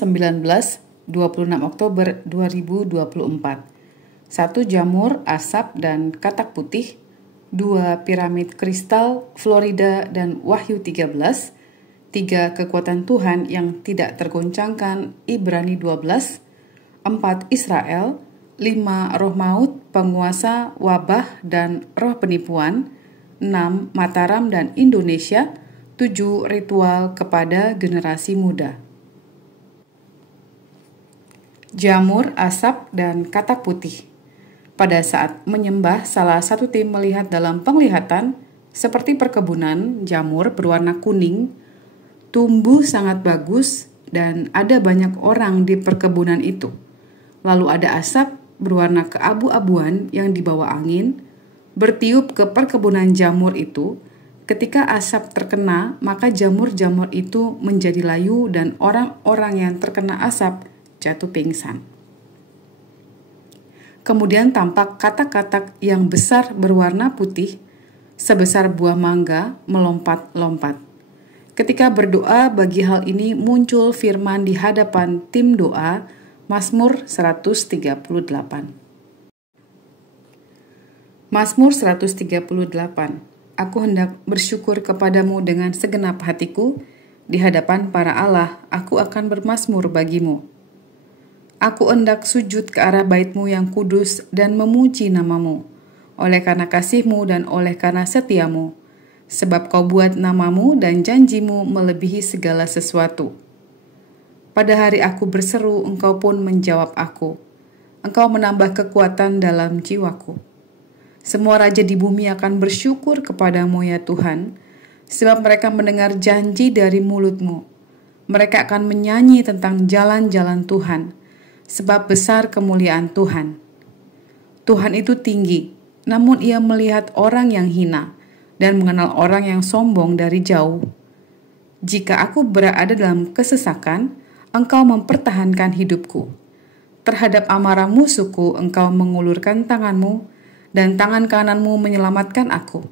19, 26 Oktober 2024. 1 jamur, asap, dan katak putih. 2 piramid kristal, Florida dan Wahyu 13. 3 kekuatan Tuhan yang tidak tergoncangkan, Ibrani 12. 4 Israel. 5 roh maut, penguasa, wabah, dan roh penipuan. 6 Mataram dan Indonesia. 7 ritual kepada generasi muda. Jamur, asap, dan katak putih. Pada saat menyembah, salah satu tim melihat dalam penglihatan seperti perkebunan jamur berwarna kuning, tumbuh sangat bagus, dan ada banyak orang di perkebunan itu. Lalu ada asap berwarna keabu-abuan yang dibawa angin, bertiup ke perkebunan jamur itu. Ketika asap terkena, maka jamur-jamur itu menjadi layu dan orang-orang yang terkena asap jatuh pingsan. Kemudian tampak katak-katak yang besar berwarna putih, sebesar buah mangga, melompat-lompat. Ketika berdoa bagi hal ini muncul firman di hadapan tim doa, Mazmur 138. Mazmur 138. Aku hendak bersyukur kepadamu dengan segenap hatiku, di hadapan para Allah aku akan bermazmur bagimu. Aku hendak sujud ke arah bait-Mu yang kudus dan memuji nama-Mu, oleh karena kasih-Mu dan oleh karena setia-Mu, sebab Kau buat nama-Mu dan janji-Mu melebihi segala sesuatu. Pada hari aku berseru, Engkau pun menjawab aku. Engkau menambah kekuatan dalam jiwaku. Semua raja di bumi akan bersyukur kepadamu ya Tuhan, sebab mereka mendengar janji dari mulut-Mu. Mereka akan menyanyi tentang jalan-jalan Tuhan, sebab besar kemuliaan Tuhan. Tuhan itu tinggi, namun Ia melihat orang yang hina dan mengenal orang yang sombong dari jauh. Jika aku berada dalam kesesakan, Engkau mempertahankan hidupku. Terhadap amarah musuhku, Engkau mengulurkan tangan-Mu, dan tangan kanan-Mu menyelamatkan aku.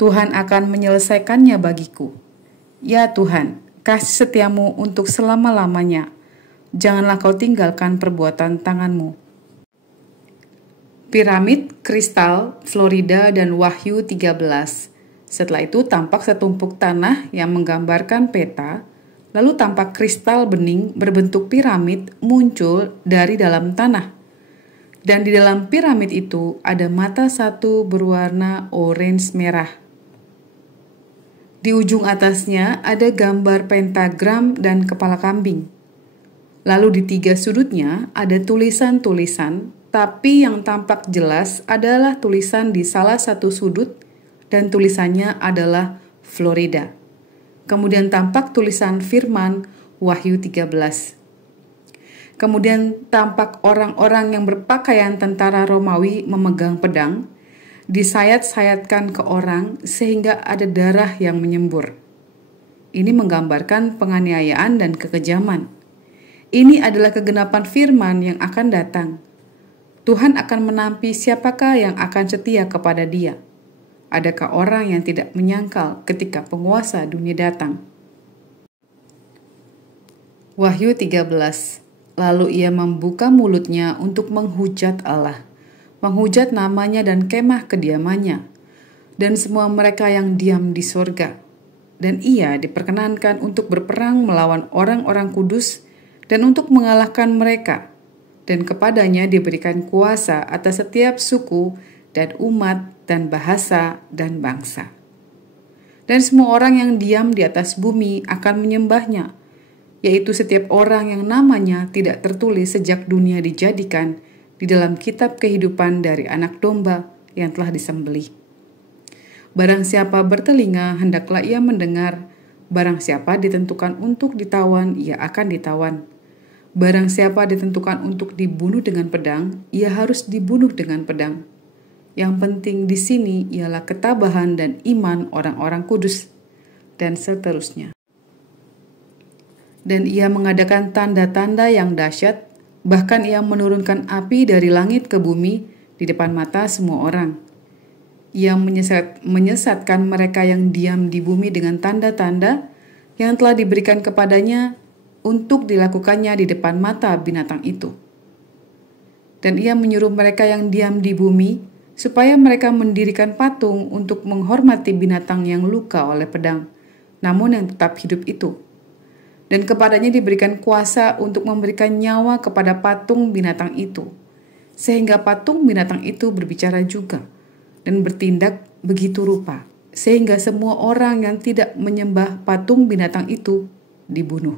Tuhan akan menyelesaikannya bagiku. Ya Tuhan, kasih setia-Mu untuk selama-lamanya. Janganlah Kau tinggalkan perbuatan tangan-Mu. Piramid, kristal, Florida, dan Wahyu 13. Setelah itu tampak setumpuk tanah yang menggambarkan peta, lalu tampak kristal bening berbentuk piramid muncul dari dalam tanah. Dan di dalam piramid itu ada mata satu berwarna orange merah. Di ujung atasnya ada gambar pentagram dan kepala kambing. Lalu di 3 sudutnya ada tulisan-tulisan, tapi yang tampak jelas adalah tulisan di salah satu sudut dan tulisannya adalah Florida. Kemudian tampak tulisan firman Wahyu 13. Kemudian tampak orang-orang yang berpakaian tentara Romawi memegang pedang, disayat-sayatkan ke orang sehingga ada darah yang menyembur. Ini menggambarkan penganiayaan dan kekejaman. Ini adalah kegenapan firman yang akan datang. Tuhan akan menampi siapakah yang akan setia kepada Dia. Adakah orang yang tidak menyangkal ketika penguasa dunia datang? Wahyu 13. Lalu Ia membuka mulutnya untuk menghujat Allah, menghujat namanya dan kemah kediamannya, dan semua mereka yang diam di sorga. Dan Ia diperkenankan untuk berperang melawan orang-orang kudus dan untuk mengalahkan mereka. Dan kepadanya diberikan kuasa atas setiap suku dan umat dan bahasa dan bangsa. Dan semua orang yang diam di atas bumi akan menyembahnya, yaitu setiap orang yang namanya tidak tertulis sejak dunia dijadikan di dalam kitab kehidupan dari anak domba yang telah disembelih. Barang siapa bertelinga, hendaklah ia mendengar. Barang siapa ditentukan untuk ditawan, ia akan ditawan. Barang siapa ditentukan untuk dibunuh dengan pedang, ia harus dibunuh dengan pedang. Yang penting di sini ialah ketabahan dan iman orang-orang kudus, dan seterusnya. Dan Ia mengadakan tanda-tanda yang dahsyat, bahkan Ia menurunkan api dari langit ke bumi di depan mata semua orang. Ia menyesatkan mereka yang diam di bumi dengan tanda-tanda yang telah diberikan kepadanya untuk dilakukannya di depan mata binatang itu. Dan ia menyuruh mereka yang diam di bumi supaya mereka mendirikan patung untuk menghormati binatang yang luka oleh pedang, namun yang tetap hidup itu. Dan kepadanya diberikan kuasa untuk memberikan nyawa kepada patung binatang itu, sehingga patung binatang itu berbicara juga dan bertindak begitu rupa, sehingga semua orang yang tidak menyembah patung binatang itu dibunuh.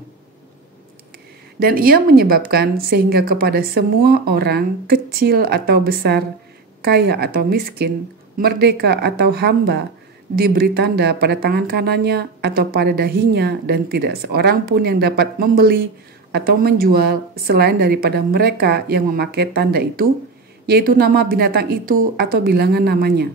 Dan ia menyebabkan sehingga kepada semua orang, kecil atau besar, kaya atau miskin, merdeka atau hamba, diberi tanda pada tangan kanannya atau pada dahinya, dan tidak seorang pun yang dapat membeli atau menjual selain daripada mereka yang memakai tanda itu, yaitu nama binatang itu atau bilangan namanya.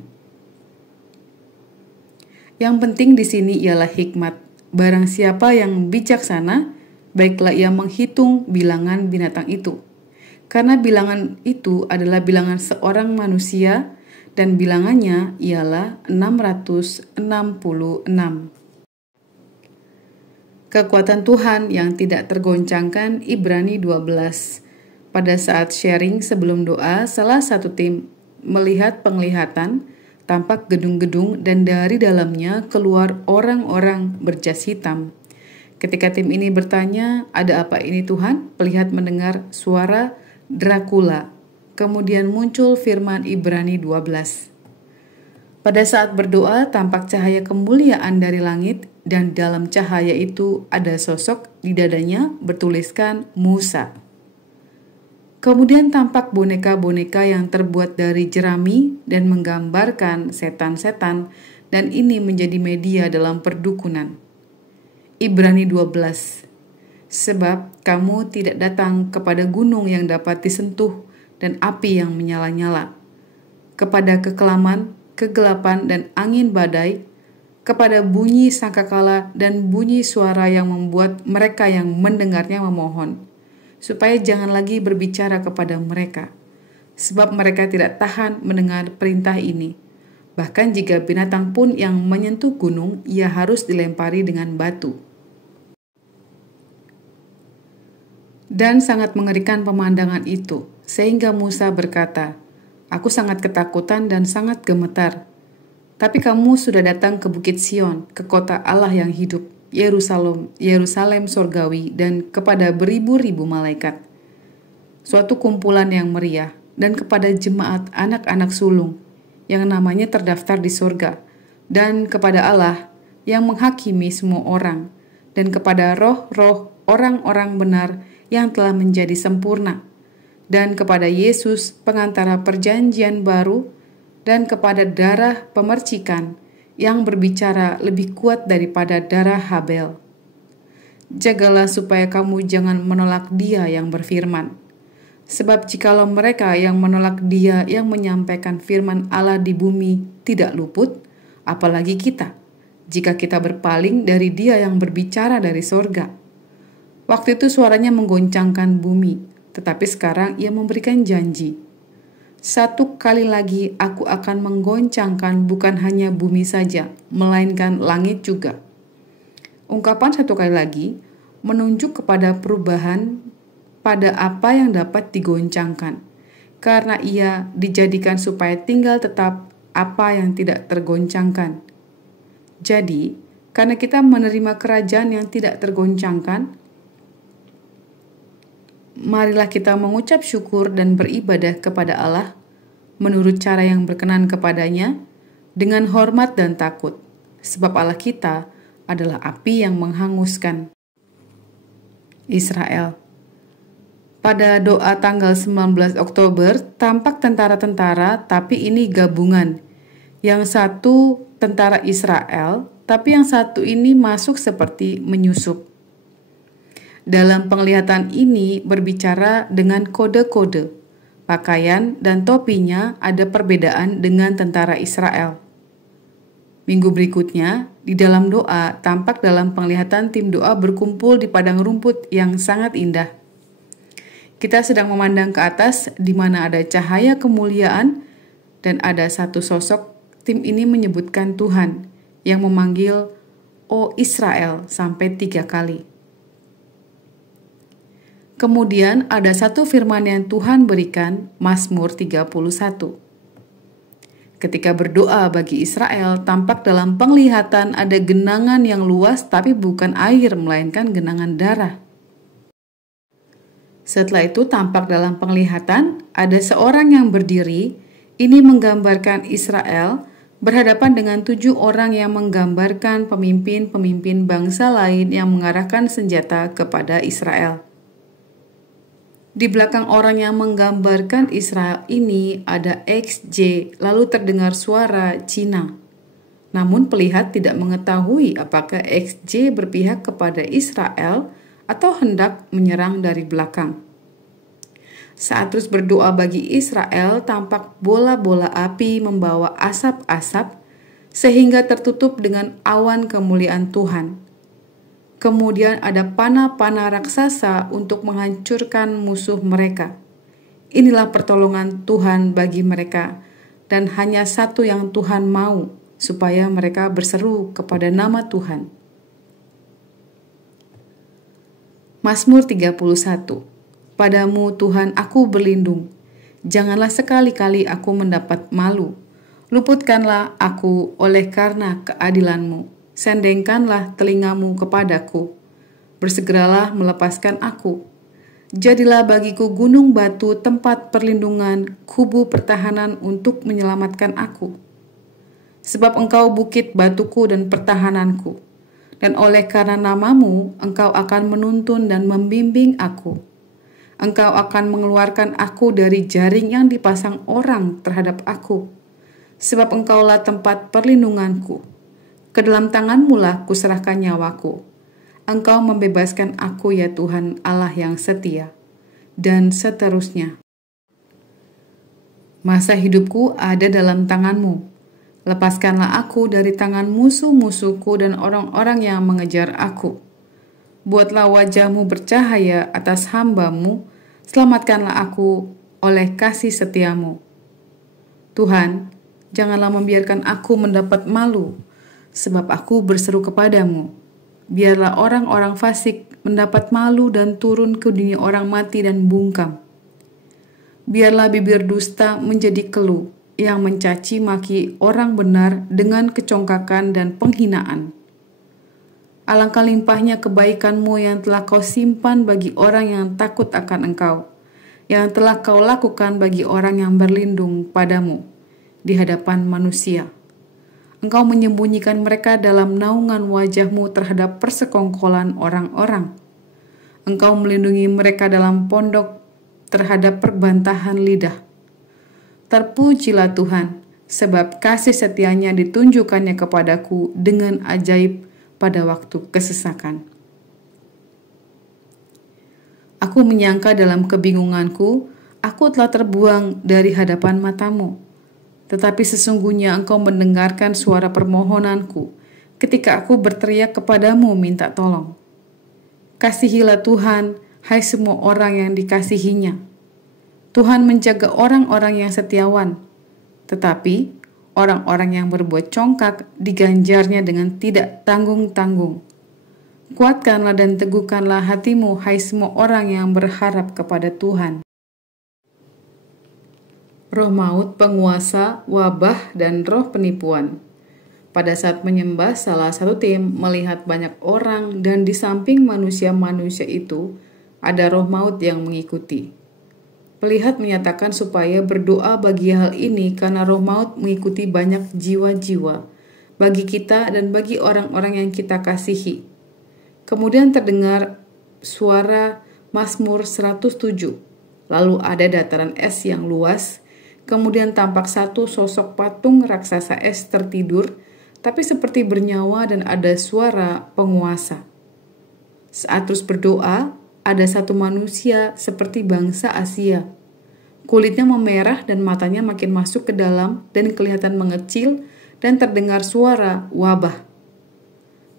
Yang penting di sini ialah hikmat. Barang siapa yang bijaksana, baiklah ia menghitung bilangan binatang itu. Karena bilangan itu adalah bilangan seorang manusia, dan bilangannya ialah 666. Kekuatan Tuhan yang tidak tergoncangkan, Ibrani 12. Pada saat sharing sebelum doa, salah satu tim melihat penglihatan, tampak gedung-gedung dan dari dalamnya keluar orang-orang berjas hitam. Ketika tim ini bertanya, "Ada apa ini Tuhan?" Pelihat mendengar suara Dracula. Kemudian muncul firman Ibrani 12. Pada saat berdoa, tampak cahaya kemuliaan dari langit, dan dalam cahaya itu ada sosok di dadanya bertuliskan Musa. Kemudian tampak boneka-boneka yang terbuat dari jerami dan menggambarkan setan-setan, dan ini menjadi media dalam perdukunan. Ibrani 12. Sebab kamu tidak datang kepada gunung yang dapat disentuh dan api yang menyala-nyala, kepada kekelaman, kegelapan, dan angin badai, kepada bunyi sangkakala dan bunyi suara yang membuat mereka yang mendengarnya memohon, supaya jangan lagi berbicara kepada mereka, sebab mereka tidak tahan mendengar perintah ini. Bahkan jika binatang pun yang menyentuh gunung, ia harus dilempari dengan batu. Dan sangat mengerikan pemandangan itu, sehingga Musa berkata, "Aku sangat ketakutan dan sangat gemetar. Tapi kamu sudah datang ke Bukit Sion, ke kota Allah yang hidup, Yerusalem sorgawi, dan kepada beribu-ribu malaikat, suatu kumpulan yang meriah, dan kepada jemaat anak-anak sulung, yang namanya terdaftar di sorga, dan kepada Allah yang menghakimi semua orang, dan kepada roh-roh orang-orang benar yang telah menjadi sempurna, dan kepada Yesus pengantara perjanjian baru, dan kepada darah pemercikan yang berbicara lebih kuat daripada darah Habel. Jagalah supaya kamu jangan menolak Dia yang berfirman. Sebab jikalau mereka yang menolak Dia yang menyampaikan firman Allah di bumi tidak luput, apalagi kita, jika kita berpaling dari Dia yang berbicara dari sorga." Waktu itu suaranya menggoncangkan bumi, tetapi sekarang ia memberikan janji. "Satu kali lagi aku akan menggoncangkan bukan hanya bumi saja, melainkan langit juga." Ungkapan "satu kali lagi" menunjuk kepada perubahan pada apa yang dapat digoncangkan, karena ia dijadikan supaya tinggal tetap apa yang tidak tergoncangkan. Jadi, karena kita menerima kerajaan yang tidak tergoncangkan, marilah kita mengucap syukur dan beribadah kepada Allah menurut cara yang berkenan kepadanya dengan hormat dan takut, sebab Allah kita adalah api yang menghanguskan. Israel. Pada doa tanggal 19 Oktober, tampak tentara-tentara, tapi ini gabungan. Yang satu tentara Israel, tapi yang satu ini masuk seperti menyusup. Dalam penglihatan ini berbicara dengan kode-kode. Pakaian dan topinya ada perbedaan dengan tentara Israel. Minggu berikutnya, di dalam doa, tampak dalam penglihatan tim doa berkumpul di padang rumput yang sangat indah. Kita sedang memandang ke atas di mana ada cahaya kemuliaan dan ada satu sosok. Tim ini menyebutkan Tuhan yang memanggil "O Israel" sampai 3 kali. Kemudian ada satu firman yang Tuhan berikan, Mazmur 31. Ketika berdoa bagi Israel, tampak dalam penglihatan ada genangan yang luas tapi bukan air, melainkan genangan darah. Setelah itu tampak dalam penglihatan ada seorang yang berdiri. Ini menggambarkan Israel berhadapan dengan 7 orang yang menggambarkan pemimpin-pemimpin bangsa lain yang mengarahkan senjata kepada Israel. Di belakang orang yang menggambarkan Israel ini ada XJ, lalu terdengar suara Cina. Namun pelihat tidak mengetahui apakah XJ berpihak kepada Israel atau hendak menyerang dari belakang. Saat terus berdoa bagi Israel, tampak bola-bola api membawa asap-asap sehingga tertutup dengan awan kemuliaan Tuhan. Kemudian ada panah-panah raksasa untuk menghancurkan musuh mereka. Inilah pertolongan Tuhan bagi mereka, dan hanya satu yang Tuhan mau, supaya mereka berseru kepada nama Tuhan. Mazmur 31. Padamu Tuhan aku berlindung, janganlah sekali-kali aku mendapat malu. Luputkanlah aku oleh karena keadilan-Mu. Sendengkanlah telingamu kepadaku, bersegeralah melepaskan aku. Jadilah bagiku gunung batu, tempat perlindungan, kubu pertahanan untuk menyelamatkan aku. Sebab Engkau bukit batuku dan pertahananku, dan oleh karena namamu, Engkau akan menuntun dan membimbing aku. Engkau akan mengeluarkan aku dari jaring yang dipasang orang terhadap aku, sebab Engkaulah tempat perlindunganku. Ke dalam tangan-Mu lah kuserahkan nyawaku. Engkau membebaskan aku ya Tuhan Allah yang setia. Dan seterusnya. Masa hidupku ada dalam tangan-Mu. Lepaskanlah aku dari tangan musuh-musuhku dan orang-orang yang mengejar aku. Buatlah wajah-Mu bercahaya atas hamba-Mu. Selamatkanlah aku oleh kasih setia-Mu. Tuhan, janganlah membiarkan aku mendapat malu, sebab aku berseru kepadamu. Biarlah orang-orang fasik mendapat malu dan turun ke dunia orang mati dan bungkam. Biarlah bibir dusta menjadi keluh yang mencaci maki orang benar dengan kecongkakan dan penghinaan. Alangkah limpahnya kebaikan-Mu yang telah Kau simpan bagi orang yang takut akan Engkau, yang telah Kau lakukan bagi orang yang berlindung padamu di hadapan manusia. Engkau menyembunyikan mereka dalam naungan wajah-Mu terhadap persekongkolan orang-orang. Engkau melindungi mereka dalam pondok terhadap perbantahan lidah. Terpujilah Tuhan, sebab kasih setia-Nya ditunjukkannya kepadaku dengan ajaib pada waktu kesesakan. Aku menyangka dalam kebingunganku, aku telah terbuang dari hadapan mata-Mu. Tetapi sesungguhnya Engkau mendengarkan suara permohonanku ketika aku berteriak kepadamu minta tolong. Kasihilah Tuhan, hai semua orang yang dikasihinya. Tuhan menjaga orang-orang yang setiawan, tetapi orang-orang yang berbuat congkak diganjarnya dengan tidak tanggung-tanggung. Kuatkanlah dan teguhkanlah hatimu, hai semua orang yang berharap kepada Tuhan. Roh maut, penguasa, wabah, dan roh penipuan. Pada saat menyembah, salah satu tim melihat banyak orang dan di samping manusia-manusia itu ada roh maut yang mengikuti. Pelihat menyatakan supaya berdoa bagi hal ini karena roh maut mengikuti banyak jiwa-jiwa bagi kita dan bagi orang-orang yang kita kasihi. Kemudian terdengar suara Mazmur 107. Lalu ada dataran es yang luas. Kemudian tampak satu sosok patung raksasa es tertidur, tapi seperti bernyawa dan ada suara penguasa. Saat terus berdoa, ada satu manusia seperti bangsa Asia. Kulitnya memerah dan matanya makin masuk ke dalam dan kelihatan mengecil dan terdengar suara wabah.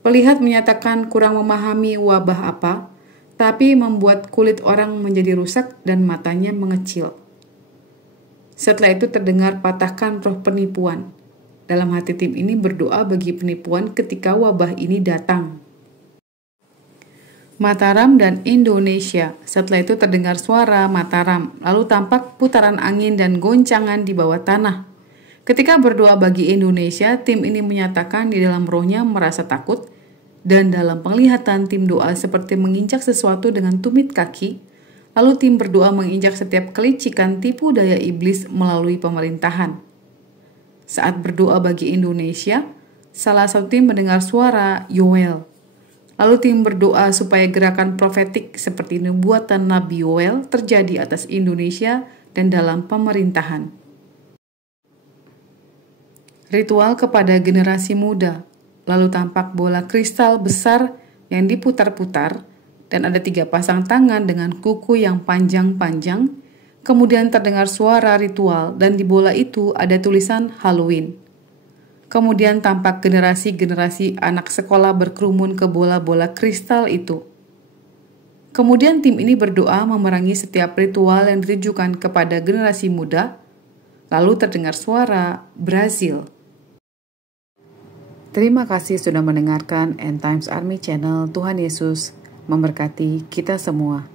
Pelihat menyatakan kurang memahami wabah apa, tapi membuat kulit orang menjadi rusak dan matanya mengecil. Setelah itu terdengar patahkan roh penipuan. Dalam hati tim ini berdoa bagi penipuan ketika wabah ini datang. Mataram dan Indonesia. Setelah itu terdengar suara Mataram, lalu tampak putaran angin dan goncangan di bawah tanah. Ketika berdoa bagi Indonesia, tim ini menyatakan di dalam rohnya merasa takut, dan dalam penglihatan tim doa seperti menginjak sesuatu dengan tumit kaki, lalu tim berdoa menginjak setiap kelicikan tipu daya iblis melalui pemerintahan. Saat berdoa bagi Indonesia, salah satu tim mendengar suara Yoel. Lalu tim berdoa supaya gerakan profetik seperti nubuatan Nabi Yoel terjadi atas Indonesia dan dalam pemerintahan. Ritual kepada generasi muda. Lalu tampak bola kristal besar yang diputar-putar dan ada 3 pasang tangan dengan kuku yang panjang-panjang. Kemudian terdengar suara ritual dan di bola itu ada tulisan Halloween. Kemudian tampak generasi-generasi anak sekolah berkerumun ke bola-bola kristal itu. Kemudian tim ini berdoa memerangi setiap ritual yang ditujukan kepada generasi muda. Lalu terdengar suara Brazil. Terima kasih sudah mendengarkan End Times Army Channel. Tuhan Yesus memberkati kita semua.